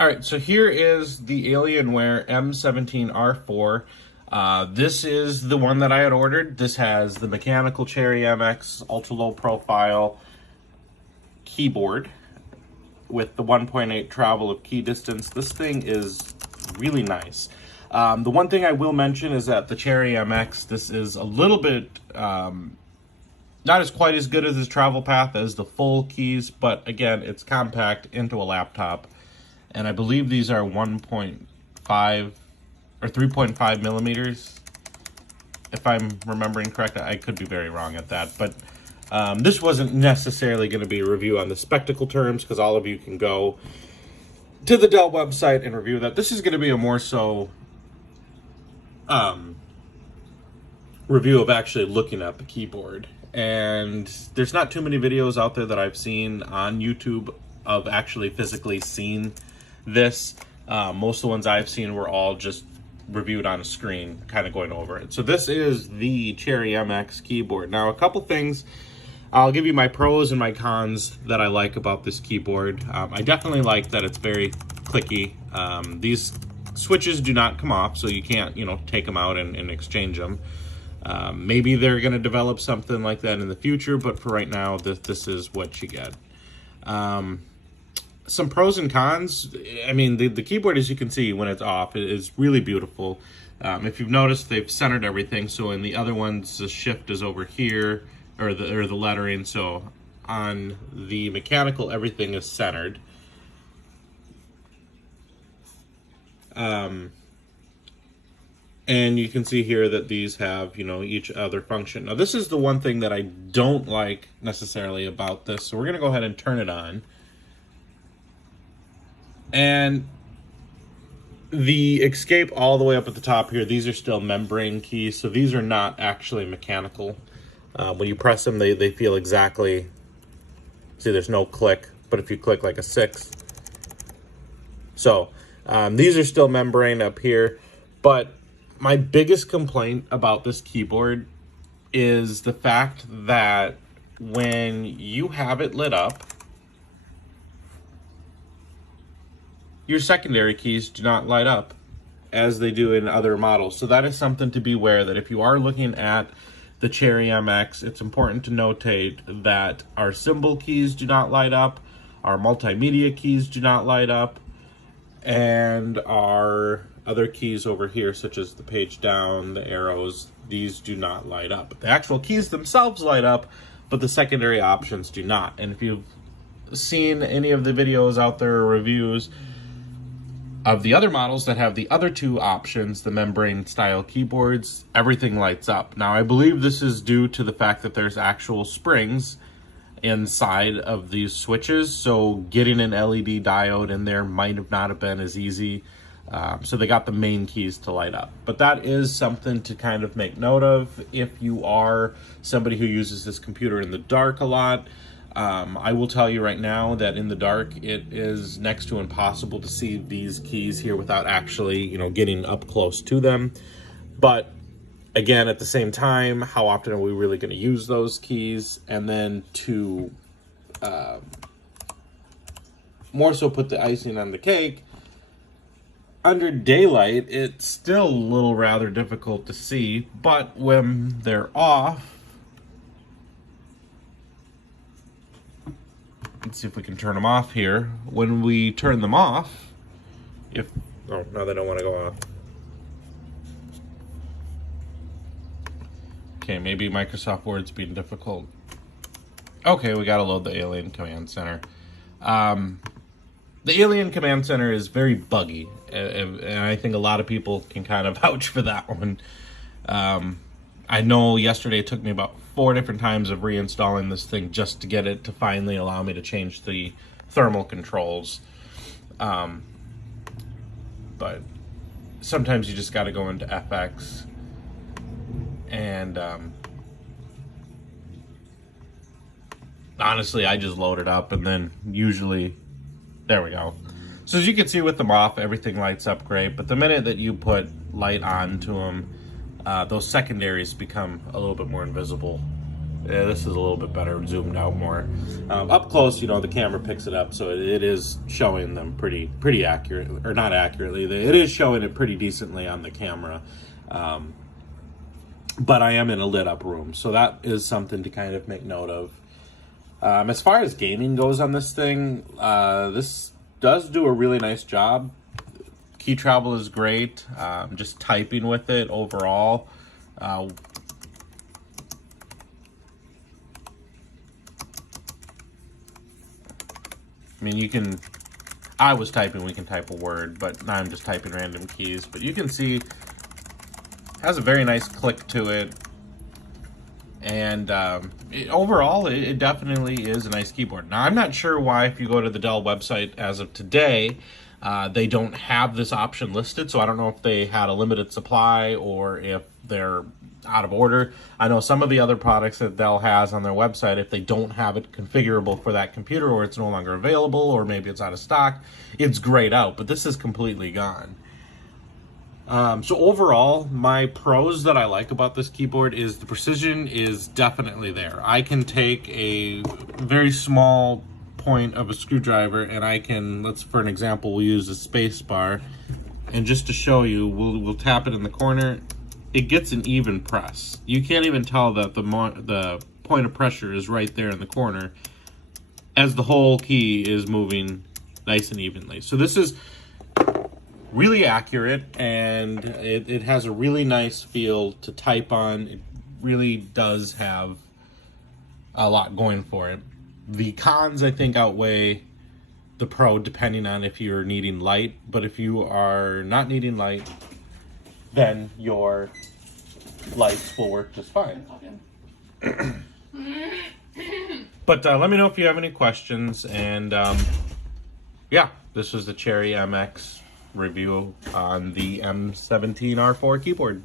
All right, so here is the Alienware M17R4. This is the one that I had ordered. This has the mechanical Cherry MX ultra low profile keyboard with the 1.8 travel of key distance. This thing is really nice. The one thing I will mention is that the Cherry MX, this is a little bit not as quite as good as its travel path as the full keys, but again, it's compact into a laptop. And I believe these are 1.5 or 3.5 millimeters, if I'm remembering correct. I could be very wrong at that, but this wasn't necessarily going to be a review on the spectacle terms, because all of you can go to the Dell website and review that. This is going to be a more so review of actually looking at the keyboard. And there's not too many videos out there that I've seen on YouTube of actually physically seeing this. Most of the ones I've seen were all just reviewed on a screen, kind of going over it. So this is the Cherry MX keyboard. Now, a couple things, I'll give you my pros and my cons that I like about this keyboard. I definitely like that it's very clicky. These switches do not come off, so you can't, take them out and exchange them. Maybe they're going to develop something like that in the future, but for right now, this is what you get. Some pros and cons. I mean, the keyboard, as you can see when it's off, is really beautiful. If you've noticed, they've centered everything. So in the other ones, the shift is over here, or the lettering. So on the mechanical, everything is centered. And you can see here that these have, each other function. Now, this is the one thing that I don't like necessarily about this. So we're going to go ahead and turn it on. And the escape all the way up at the top here, these are still membrane keys. So these are not actually mechanical. When you press them, they feel exactly, see, there's no click, but if you click like a 6. So these are still membrane up here. But my biggest complaint about this keyboard is the fact that when you have it lit up, your secondary keys do not light up as they do in other models. So that is something to be aware, that if you are looking at the Cherry MX, it's important to notate that our symbol keys do not light up, our multimedia keys do not light up, and our other keys over here, such as the page down, the arrows, these do not light up. The actual keys themselves light up, but the secondary options do not. And if you've seen any of the videos out there or reviews of the other models that have the other two options, the membrane style keyboards, everything lights up. Now, I believe this is due to the fact that there's actual springs inside of these switches, so getting an LED diode in there might have not have been as easy. So they got the main keys to light up. But that is something to kind of make note of if you are somebody who uses this computer in the dark a lot. I will tell you right now that in the dark, it is next to impossible to see these keys here without actually, getting up close to them. But again, at the same time, how often are we really going to use those keys? And then to more so put the icing on the cake, under daylight, it's still a little rather difficult to see, but when they're off, let's see if we can turn them off here. When we turn them off, oh, no, they don't want to go off. Okay, maybe Microsoft Word's being difficult. Okay, we gotta load the Alien Command Center. The Alien Command Center is very buggy, and I think a lot of people can kind of vouch for that one. I know yesterday it took me about 4 different times of reinstalling this thing just to get it to finally allow me to change the thermal controls. But sometimes you just got to go into FX and honestly, I just load it up and then usually, there we go. So as you can see with them off, everything lights up great, but the minute that you put light onto them, those secondaries become a little bit more invisible Yeah, this is a little bit better, zoomed out more. Up close, you know, the camera picks it up, so it is showing them pretty accurate, or not accurately. It is showing it pretty decently on the camera. But I am in a lit up room, so that is something to kind of make note of. As far as gaming goes on this thing, this does do a really nice job. Key travel is great. Just typing with it overall. I mean, you can, I was typing, we can type a word, but now I'm just typing random keys. But you can see, it has a very nice click to it. And overall, it definitely is a nice keyboard. Now, I'm not sure why, if you go to the Dell website as of today, they don't have this option listed. So I don't know if they had a limited supply or if they're out of order. I know some of the other products that Dell has on their website, if they don't have it configurable for that computer, or it's no longer available, or maybe it's out of stock, it's grayed out. But this is completely gone. So overall, my pros that I like about this keyboard is the precision is definitely there. I can take a very small point of a screwdriver and I can, let's, for an example, we'll use a space bar, and just to show you, we'll tap it in the corner. It gets an even press. You can't even tell that the point of pressure is right there in the corner, as the whole key is moving nice and evenly. So this is really accurate, and it has a really nice feel to type on. It really does have a lot going for it. The cons, I think, outweigh the pro, depending on if you're needing light. But if you are not needing light, then your lights will work just fine. But let me know if you have any questions. And yeah, this was the Cherry MX review on the M17 R4 keyboard.